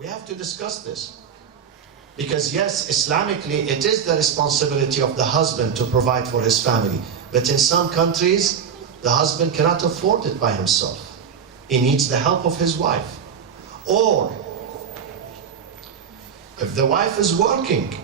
We have to discuss this. Because yes, Islamically, it is the responsibility of the husband to provide for his family. But in some countries, the husband cannot afford it by himself. He needs the help of his wife. Or, if the wife is working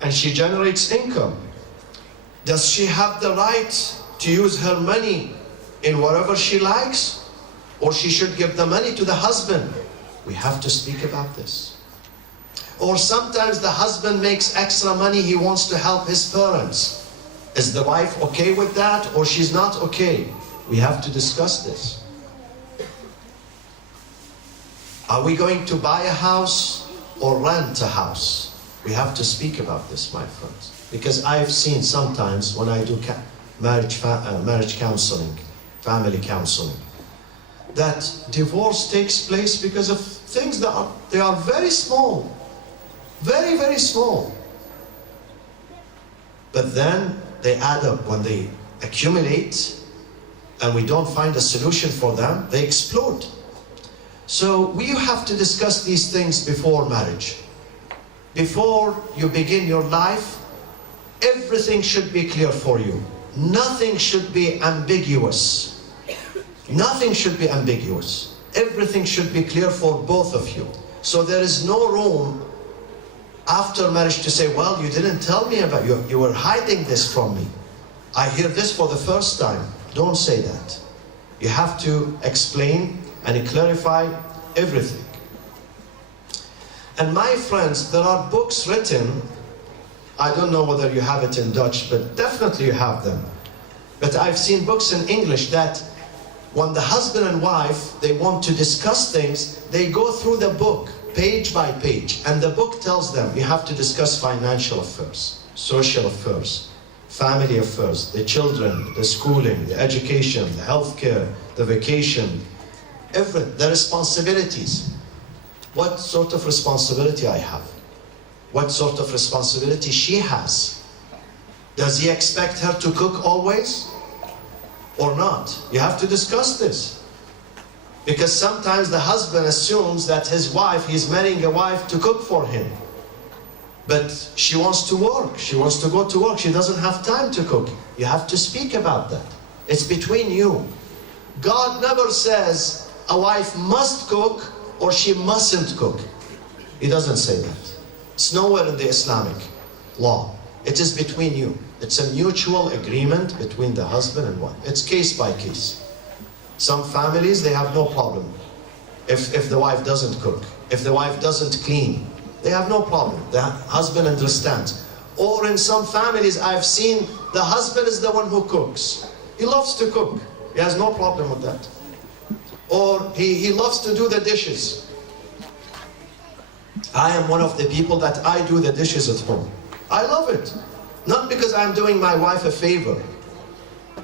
and she generates income, does she have the right to use her money in whatever she likes? Or she should give the money to the husband? We have to speak about this. Or sometimes the husband makes extra money, he wants to help his parents. Is the wife okay with that, or she's not okay? We have to discuss this. Are we going to buy a house or rent a house? We have to speak about this, my friends. Because I've seen sometimes when I do marriage counseling, family counseling, that divorce takes place because of things that are very small. Very, very small. But then they add up. When they accumulate and we don't find a solution for them, they explode. So we have to discuss these things before marriage. Before you begin your life, everything should be clear for you. Nothing should be ambiguous. Nothing should be ambiguous. Everything should be clear for both of you. So there is no room after marriage to say, well, you didn't tell me about you. You were hiding this from me. I hear this for the first time. Don't say that. You have to explain and clarify everything. And my friends, there are books written, I don't know whether you have it in Dutch, but definitely you have them. But I've seen books in English that when the husband and wife, they want to discuss things, they go through the book, page by page, and the book tells them you have to discuss financial affairs, social affairs, family affairs, the children, the schooling, the education, the healthcare, the vacation, the responsibilities. What sort of responsibility I have? What sort of responsibility she has? Does he expect her to cook always or not? You have to discuss this. Because sometimes the husband assumes that his wife, he's marrying a wife to cook for him. But she wants to work. She wants to go to work. She doesn't have time to cook. You have to speak about that. It's between you. God never says a wife must cook or she mustn't cook. He doesn't say that. It's nowhere in the Islamic law. It is between you. It's a mutual agreement between the husband and wife. It's case by case. Some families, they have no problem if the wife doesn't cook, if the wife doesn't clean. They have no problem. The husband understands. Or in some families, I've seen the husband is the one who cooks. He loves to cook. He has no problem with that. Or he loves to do the dishes. I am one of the people that I do the dishes at home. I love it. Not because I'm doing my wife a favor,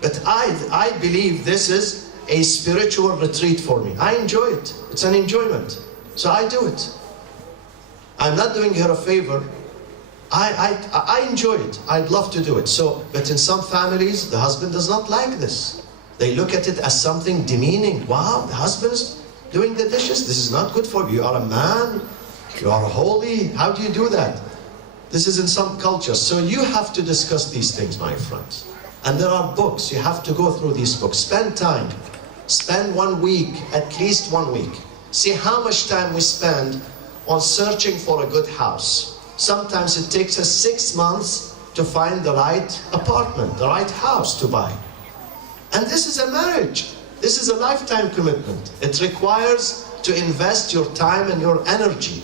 but I believe this is a spiritual retreat for me. I enjoy it. It's an enjoyment. So I do it. I'm not doing her a favor. I enjoy it. I'd love to do it. So, but in some families, the husband does not like this. They look at it as something demeaning. Wow, the husband's doing the dishes. This is not good for you. You are a man. You are holy. How do you do that? This is in some cultures. So you have to discuss these things, my friends. And there are books. You have to go through these books. Spend time. Spend 1 week, at least 1 week. See how much time we spend on searching for a good house. Sometimes it takes us 6 months to find the right apartment, the right house to buy. And this is a marriage. This is a lifetime commitment. It requires to invest your time and your energy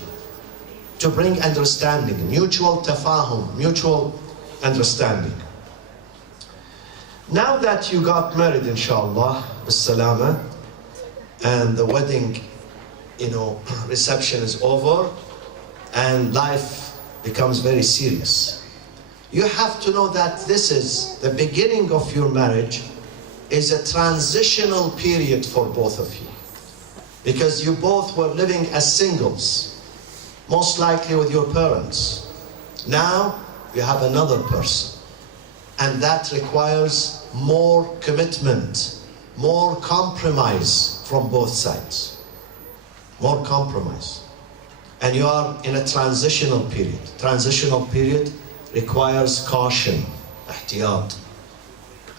to bring understanding, mutual tafahum, mutual understanding. Now that you got married, inshallah, bis-salama, and the wedding, reception is over, and life becomes very serious, you have to know that this is the beginning of your marriage, is a transitional period for both of you. Because you both were living as singles, most likely with your parents. Now you have another person, and that requires more commitment, more compromise from both sides. more compromise. And you are in a transitional period. Transitional period requires caution, ihtiyat.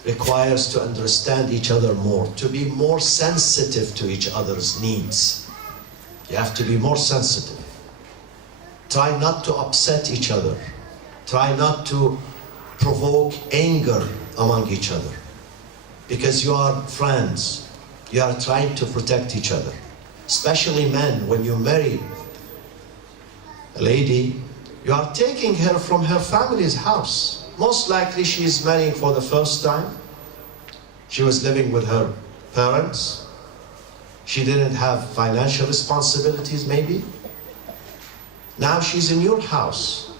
Requires to understand each other more, to be more sensitive to each other's needs. You have to be more sensitive. Try not to upset each other. Try not to provoke anger among each other. Because you are friends. You are trying to protect each other. Especially men, when you marry a lady, you are taking her from her family's house. Most likely she is marrying for the first time. She was living with her parents. She didn't have financial responsibilities maybe. Now she's in your house.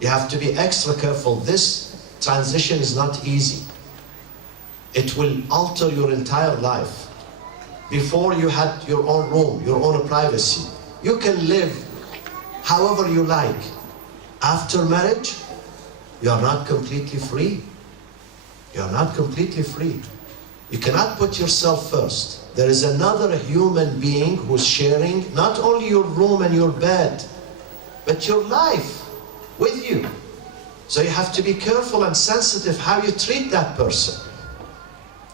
You have to be extra careful. This transition is not easy. It will alter your entire life. Before you had your own room, your own privacy. You can live however you like. After marriage, you are not completely free. You are not completely free. You cannot put yourself first. There is another human being who's sharing not only your room and your bed, but your life with you. So you have to be careful and sensitive how you treat that person.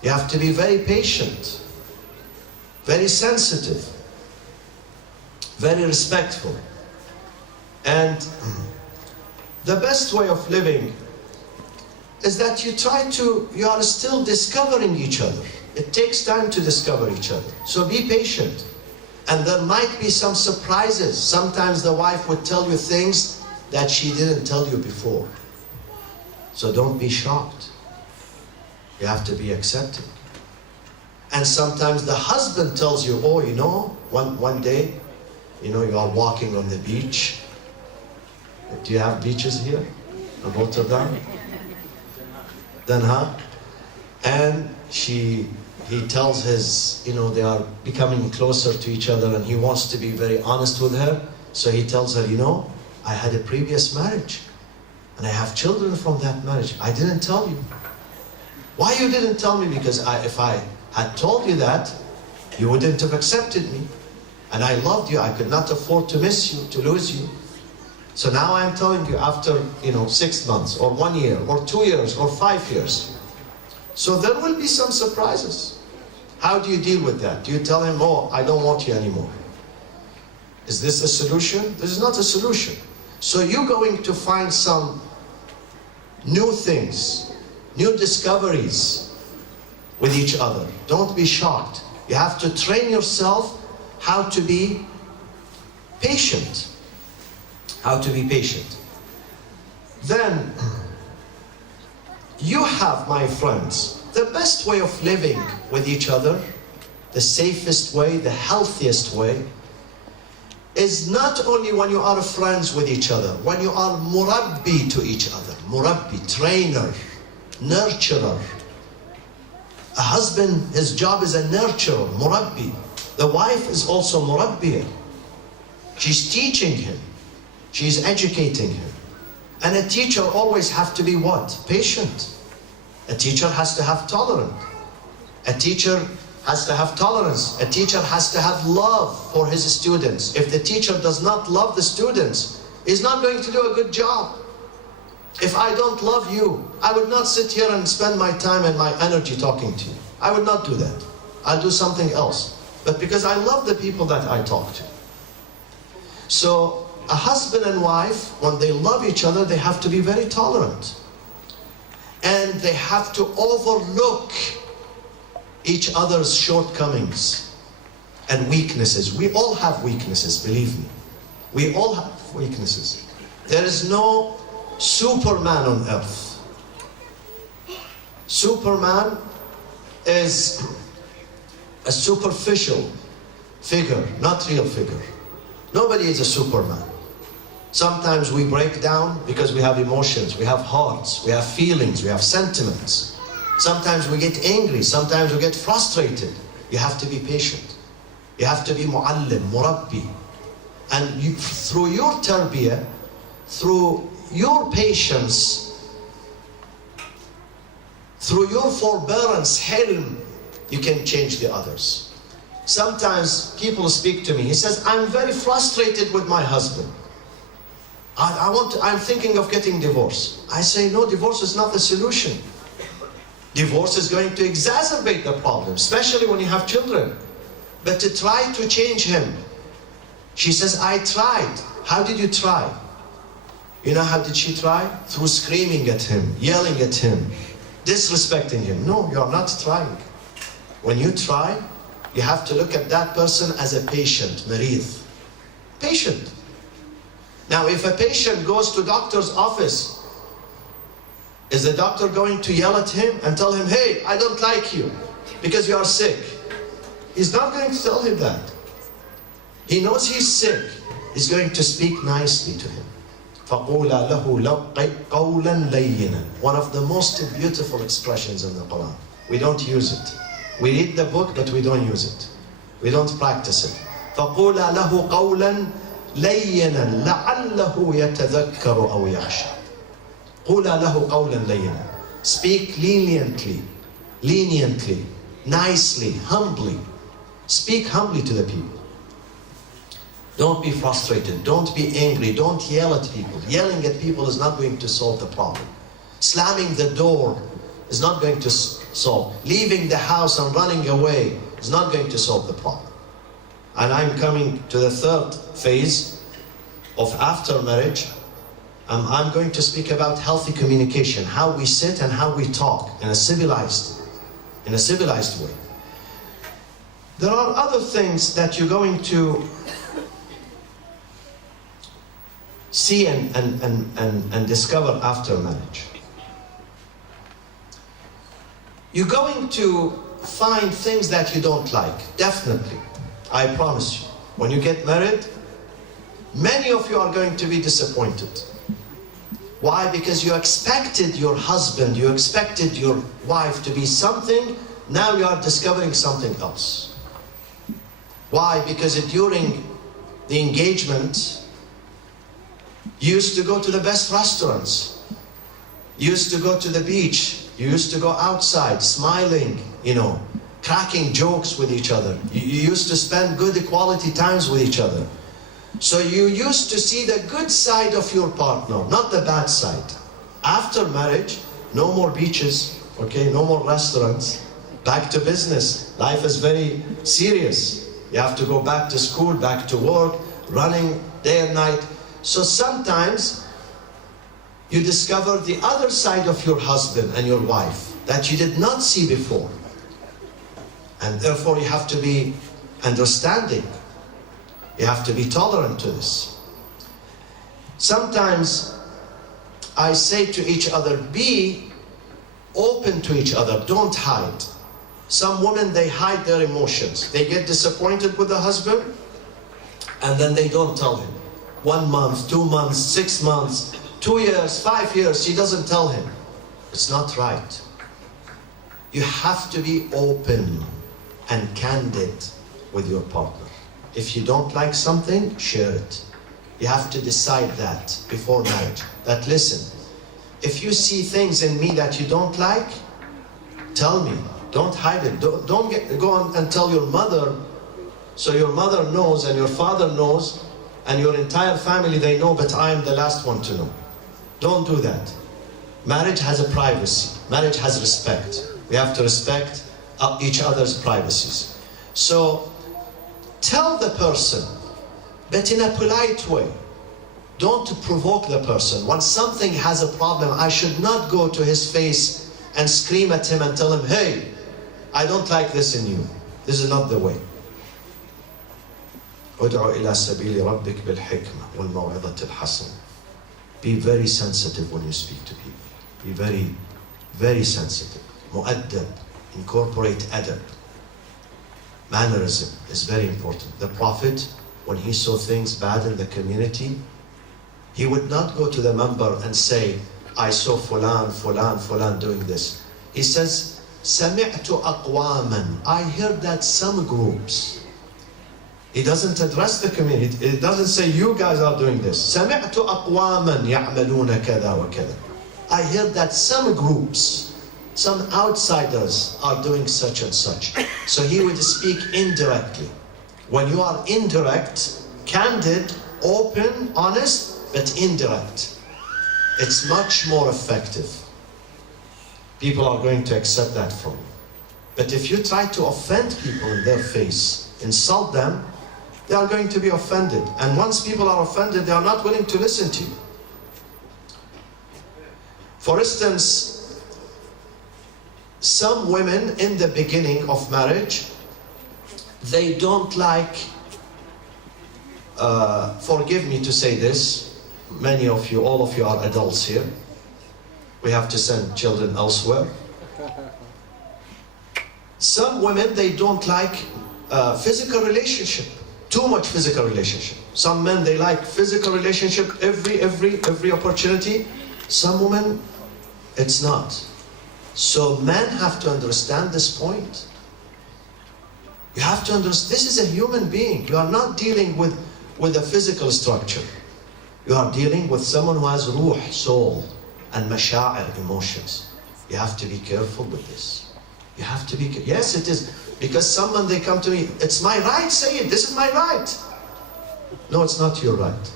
You have to be very patient, very sensitive, very respectful. And the best way of living is that you are still discovering each other. It takes time to discover each other. So be patient. And there might be some surprises. Sometimes the wife would tell you things that she didn't tell you before. So don't be shocked. You have to be accepting. And sometimes the husband tells you, oh, you know, one day, you know, you are walking on the beach. Do you have beaches here in Rotterdam? Then, and he tells his, you know, they are becoming closer to each other and he wants to be very honest with her. So he tells her, you know, I had a previous marriage and I have children from that marriage. I didn't tell you. Why you didn't tell me? Because if I had told you that, you wouldn't have accepted me. And I loved you. I could not afford to miss you, to lose you. So now I'm telling you after, 6 months or 1 year or 2 years or 5 years. So there will be some surprises. How do you deal with that? Do you tell him, oh, I don't want you anymore? Is this a solution? This is not a solution. So you're going to find some new things, new discoveries with each other. Don't be shocked. You have to train yourself how to be patient. How to be patient. Then, you have, my friends, the best way of living with each other, the safest way, the healthiest way, is not only when you are friends with each other, when you are murabbi to each other, murabbi, trainer, nurturer. A husband, his job is a nurturer, murabbi. The wife is also murabbiya. She's teaching him. She's educating him. And a teacher always has to be what? Patient. A teacher has to have tolerance. A teacher has to have tolerance. A teacher has to have love for his students. If the teacher does not love the students, he's not going to do a good job. If I don't love you, I would not sit here and spend my time and my energy talking to you. I would not do that. I'll do something else. But because I love the people that I talk to. So, a husband and wife, when they love each other, they have to be very tolerant. And they have to overlook each other's shortcomings and weaknesses. We all have weaknesses, believe me. We all have weaknesses. There is no Superman on earth. Superman is a superficial figure, not real figure. Nobody is a Superman. Sometimes we break down because we have emotions, we have hearts, we have feelings, we have sentiments. Sometimes we get angry, sometimes we get frustrated. You have to be patient. You have to be mu'allim, murabbi. And you, through your tarbiyah, through your patience, through your forbearance, hilm, you can change the others. Sometimes people speak to me. He says, I'm very frustrated with my husband. I'm thinking of getting divorced. I say, no, divorce is not the solution. Divorce is going to exacerbate the problem, especially when you have children. But to try to change him. She says, I tried. How did you try? You know how did she try? Through screaming at him, yelling at him, disrespecting him. No, you are not trying. When you try, you have to look at that person as a patient, marid. Patient. Now, if a patient goes to doctor's office, is the doctor going to yell at him and tell him, hey, I don't like you because you are sick? He's not going to tell him that. He knows he's sick. He's going to speak nicely to him. فَقُولَا لَهُ قَوْلًا لَيِّنًا. One of the most beautiful expressions in the Quran. We don't use it. We read the book, but we don't use it. We don't practice it. فَقُولَا لَهُ قَوْلًا لَيِّنًا لَعَلَّهُ يَتَذَكَّرُ أَوْ يَخْشَى. قُولَا لَهُ قَوْلًا لَيِّنًا. Speak leniently, nicely, humbly. Speak humbly to the people. Don't be frustrated. Don't be angry. Don't yell at people. Yelling at people is not going to solve the problem. Slamming the door is not going to solve. Leaving the house and running away is not going to solve the problem. And I'm coming to the third phase of after marriage. I'm going to speak about healthy communication, how we sit and how we talk in a civilized way. There are other things that you're going to see and discover after marriage. You're going to find things that you don't like, definitely. I promise you. When you get married, many of you are going to be disappointed. Why? Because you expected your husband, you expected your wife to be something, now you are discovering something else. Why? Because during the engagement, you used to go to the best restaurants. You used to go to the beach. You used to go outside, smiling, cracking jokes with each other. You used to spend good quality times with each other. So you used to see the good side of your partner, not the bad side. After marriage, no more beaches, okay? No more restaurants. Back to business. Life is very serious. You have to go back to school, back to work, running day and night. So sometimes you discover the other side of your husband and your wife that you did not see before. And therefore you have to be understanding. You have to be tolerant to this. Sometimes I say to each other, be open to each other, don't hide. Some women, they hide their emotions. They get disappointed with the husband and then they don't tell him. 1 month, 2 months, 6 months, 2 years, 5 years, she doesn't tell him. It's not right. You have to be open and candid with your partner. If you don't like something, share it. You have to decide that before marriage. That listen, if you see things in me that you don't like, tell me. Don't hide it. Don't go on and tell your mother, so your mother knows and your father knows and your entire family, they know, but I am the last one to know. Don't do that. Marriage has a privacy. Marriage has respect. We have to respect each other's privacies. So tell the person, but in a polite way. Don't provoke the person. When something has a problem, I should not go to his face and scream at him and tell him, hey, I don't like this in you. This is not the way. ادعو إلى سبيل ربك بالحكمة والموعظة الحسنة. Be very sensitive when you speak to people. Be very, very sensitive. مؤدب. Incorporate adab. Mannerism is very important. The Prophet, when he saw things bad in the community, he would not go to the member and say, I saw fulan doing this. He says, سمعت أقواما. I heard that some groups. He doesn't address the community. He doesn't say, you guys are doing this. سمعت أقواما يعملون كذا وكذا. I heard that some groups some outsiders are doing such and such. So he would speak indirectly. When you are indirect, candid, open, honest, but indirect, it's much more effective. People are going to accept that from you. But if you try to offend people in their face, insult them, they are going to be offended. And once people are offended, they are not willing to listen to you. For instance, some women in the beginning of marriage, they don't like, forgive me to say this, many of you, all of you are adults here. We have to send children elsewhere. Some women, they don't like physical relationship, too much physical relationship. Some men, they like physical relationship every opportunity. Some women, it's not. So men have to understand this point. You have to understand, this is a human being. You are not dealing with a physical structure. You are dealing with someone who has ruh, soul, and masha'ir, emotions. You have to be careful with this. You have to be, yes it is, because someone, they come to me, it's my right, say it, this is my right. No, it's not your right.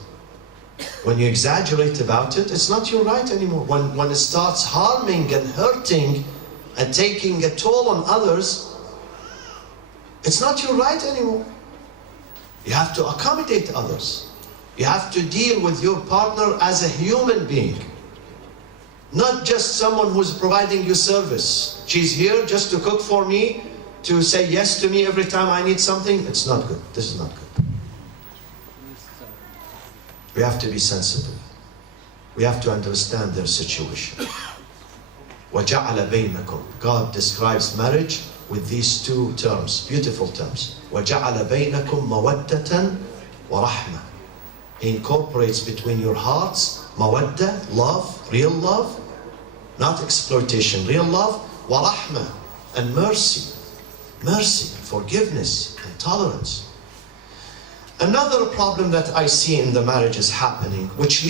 When you exaggerate about it, it's not your right anymore. When it starts harming and hurting and taking a toll on others, it's not your right anymore. You have to accommodate others. You have to deal with your partner as a human being. Not just someone who's providing you service. She's here just to cook for me, to say yes to me every time I need something. It's not good. This is not good. We have to be sensitive. We have to understand their situation. وَجَعَلَ بَيْنَكُمْ. God describes marriage with these two terms, beautiful terms. وَجَعَلَ بَيْنَكُمْ مَوَدَّةً وَرَحْمَةً. He incorporates between your hearts, mawadda, love, real love, not exploitation, real love, وَرَحْمَةً, and mercy. Mercy, forgiveness, and tolerance. Another problem that I see in the marriage is happening, which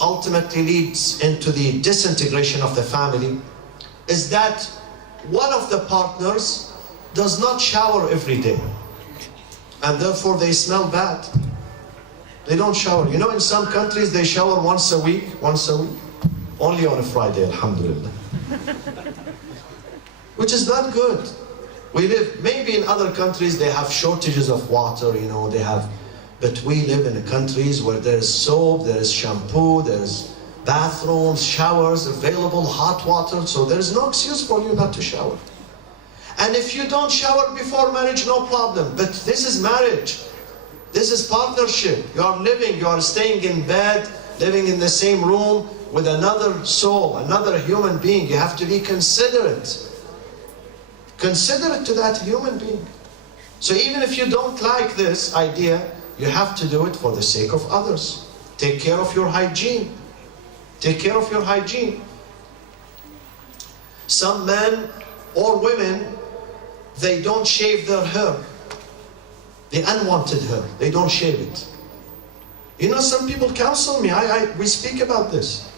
ultimately leads into the disintegration of the family, is that one of the partners does not shower every day, and therefore they smell bad. They don't shower. You know, in some countries they shower once a week, only on a Friday, alhamdulillah. Which is not good. We live, maybe in other countries they have shortages of water, you know, but we live in countries where there is soap, there is shampoo, there is bathrooms, showers available, hot water, so there is no excuse for you not to shower. And if you don't shower before marriage, no problem, but this is marriage. This is partnership. You are living, you are staying in bed, living in the same room with another soul, another human being. You have to be considerate. Considerate to that human being. So even if you don't like this idea, you have to do it for the sake of others. Take care of your hygiene. Take care of your hygiene. Some men or women, they don't shave their hair. The unwanted hair, they don't shave it. You know, some people counsel me, we speak about this.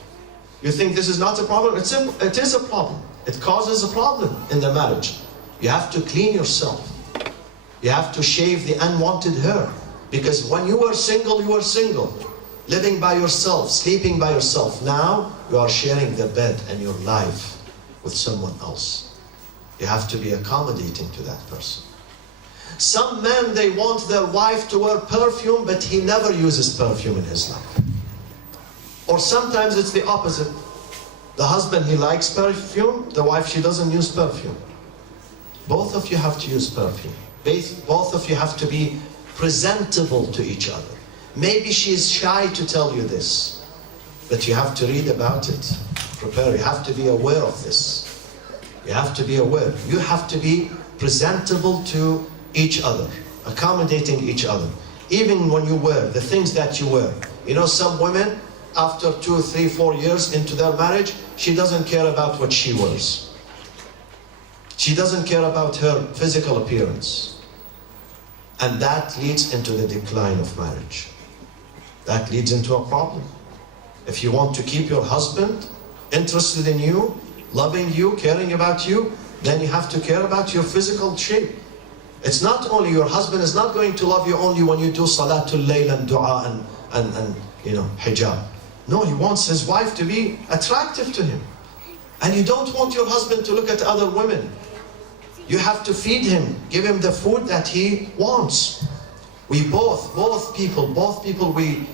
You think this is not a problem? It is a problem. It causes a problem in the marriage. You have to clean yourself. You have to shave the unwanted hair. Because when you were single, you were single. Living by yourself, sleeping by yourself. Now, you are sharing the bed and your life with someone else. You have to be accommodating to that person. Some men, they want their wife to wear perfume, but he never uses perfume in his life. Or sometimes it's the opposite. The husband, he likes perfume. The wife, she doesn't use perfume. Both of you have to use perfume. Both of you have to be presentable to each other. Maybe she's shy to tell you this, but you have to read about it. Prepare. You have to be aware of this. You have to be aware. You have to be presentable to each other, accommodating each other. Even when you wear the things that you wear. You know, some women, after 2, 3, 4 years into their marriage, she doesn't care about what she wears. She doesn't care about her physical appearance. And that leads into the decline of marriage. That leads into a problem. If you want to keep your husband interested in you, loving you, caring about you, then you have to care about your physical shape. It's not only, your husband is not going to love you only when you do salatul layl and dua and you know, hijab. No, he wants his wife to be attractive to him. And you don't want your husband to look at other women. You have to feed him, give him the food that he wants. We both people, we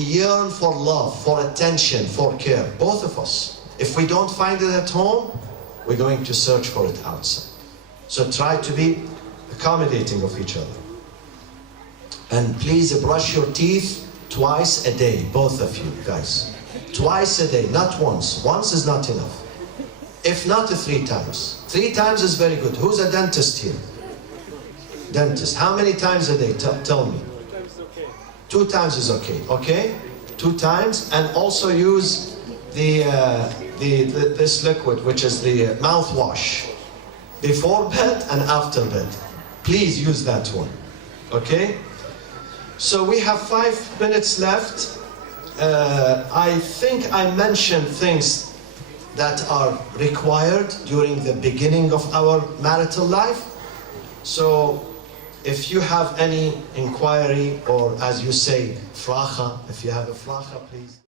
yearn for love, for attention, for care, both of us. If we don't find it at home, we're going to search for it outside. So try to be accommodating of each other. And please brush your teeth twice a day, both of you guys. Twice a day, not once. Once is not enough. If not, 3 times. 3 times is very good. Who's a dentist here? Dentist. How many times a day? Tell me. 2 times is okay. Okay? 2 times, and also use this liquid, which is the mouthwash, before bed and after bed. Please use that one. Okay? So we have 5 minutes left. I think I mentioned things that are required during the beginning of our marital life. So if you have any inquiry, or as you say, fracha, if you have a fracha, please.